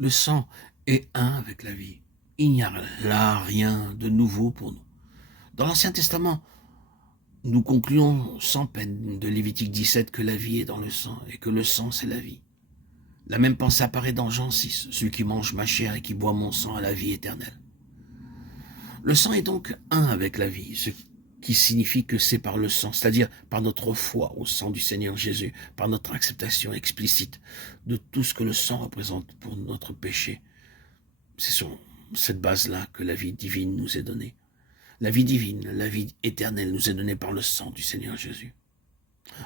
Le sang est un avec la vie. Il n'y a là rien de nouveau pour nous. Dans l'Ancien Testament, nous concluons sans peine de Lévitique 17 que la vie est dans le sang et que le sang c'est la vie. La même pensée apparaît dans Jean 6, celui qui mange ma chair et qui boit mon sang a la vie éternelle. Le sang est donc un avec la vie, ce qui signifie que c'est par le sang, c'est-à-dire par notre foi au sang du Seigneur Jésus, par notre acceptation explicite de tout ce que le sang représente pour notre péché. C'est sur cette base-là que la vie divine nous est donnée. La vie divine, la vie éternelle nous est donnée par le sang du Seigneur Jésus.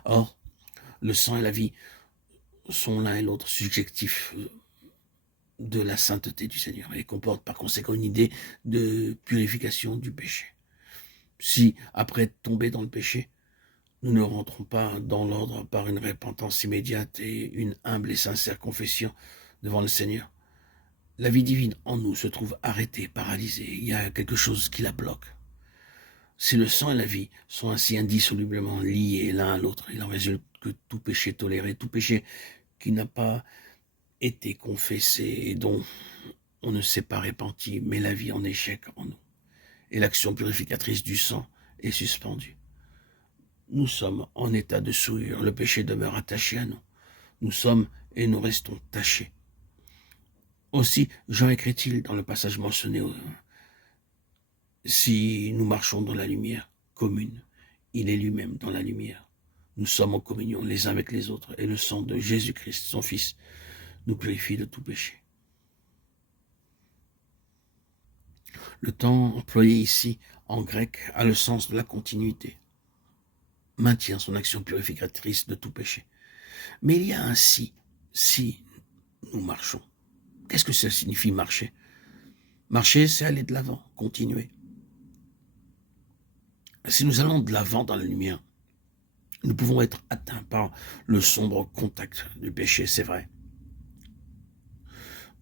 Or, le sang et la vie sont l'un et l'autre subjectifs de la sainteté du Seigneur et comportent par conséquent une idée de purification du péché. Si, après tomber dans le péché, nous ne rentrons pas dans l'ordre par une repentance immédiate et une humble et sincère confession devant le Seigneur, la vie divine en nous se trouve arrêtée, paralysée. Il y a quelque chose qui la bloque. Si le sang et la vie sont ainsi indissolublement liés l'un à l'autre, il en résulte que tout péché toléré, tout péché qui n'a pas été confessé et dont on ne s'est pas repenti, met la vie en échec en nous. Et l'action purificatrice du sang est suspendue. Nous sommes en état de souillure, le péché demeure attaché à nous. Nous sommes et nous restons tachés. Aussi, Jean écrit-il dans le passage mentionné, si nous marchons dans la lumière commune, il est lui-même dans la lumière. Nous sommes en communion les uns avec les autres et le sang de Jésus-Christ, son Fils, nous purifie de tout péché. Le temps employé ici en grec a le sens de la continuité, maintient son action purificatrice de tout péché. Mais il y a un si nous marchons. Qu'est-ce que ça signifie marcher? Marcher, c'est aller de l'avant, continuer. Si nous allons de l'avant dans la lumière, nous pouvons être atteints par le sombre contact du péché, c'est vrai.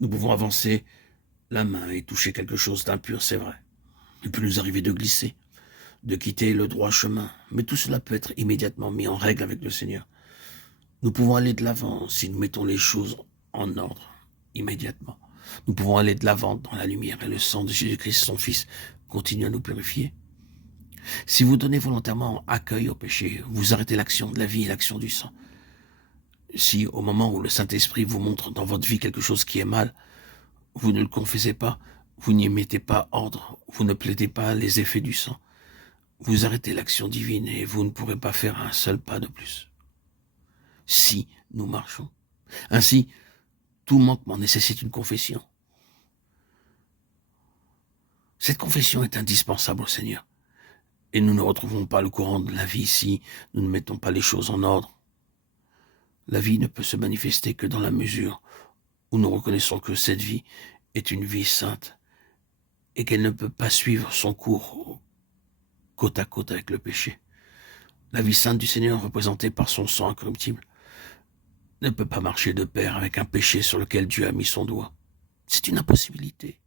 Nous pouvons avancer la main et toucher quelque chose d'impur, c'est vrai. Il peut nous arriver de glisser, de quitter le droit chemin, mais tout cela peut être immédiatement mis en règle avec le Seigneur. Nous pouvons aller de l'avant si nous mettons les choses en ordre, immédiatement. Nous pouvons aller de l'avant dans la lumière et le sang de Jésus-Christ, son Fils, continue à nous purifier. Si vous donnez volontairement accueil au péché, vous arrêtez l'action de la vie et l'action du sang. Si au moment où le Saint-Esprit vous montre dans votre vie quelque chose qui est mal, vous ne le confessez pas, vous n'y mettez pas ordre, vous ne plaidez pas les effets du sang, vous arrêtez l'action divine et vous ne pourrez pas faire un seul pas de plus. Si nous marchons. Ainsi, tout manquement nécessite une confession. Cette confession est indispensable au Seigneur. Et nous ne retrouvons pas le courant de la vie si nous ne mettons pas les choses en ordre. La vie ne peut se manifester que dans la mesure où nous reconnaissons que cette vie est une vie sainte et qu'elle ne peut pas suivre son cours côte à côte avec le péché. La vie sainte du Seigneur, représentée par son sang incorruptible, ne peut pas marcher de pair avec un péché sur lequel Dieu a mis son doigt. C'est une impossibilité.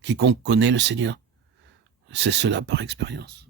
Quiconque connaît le Seigneur sait cela par expérience.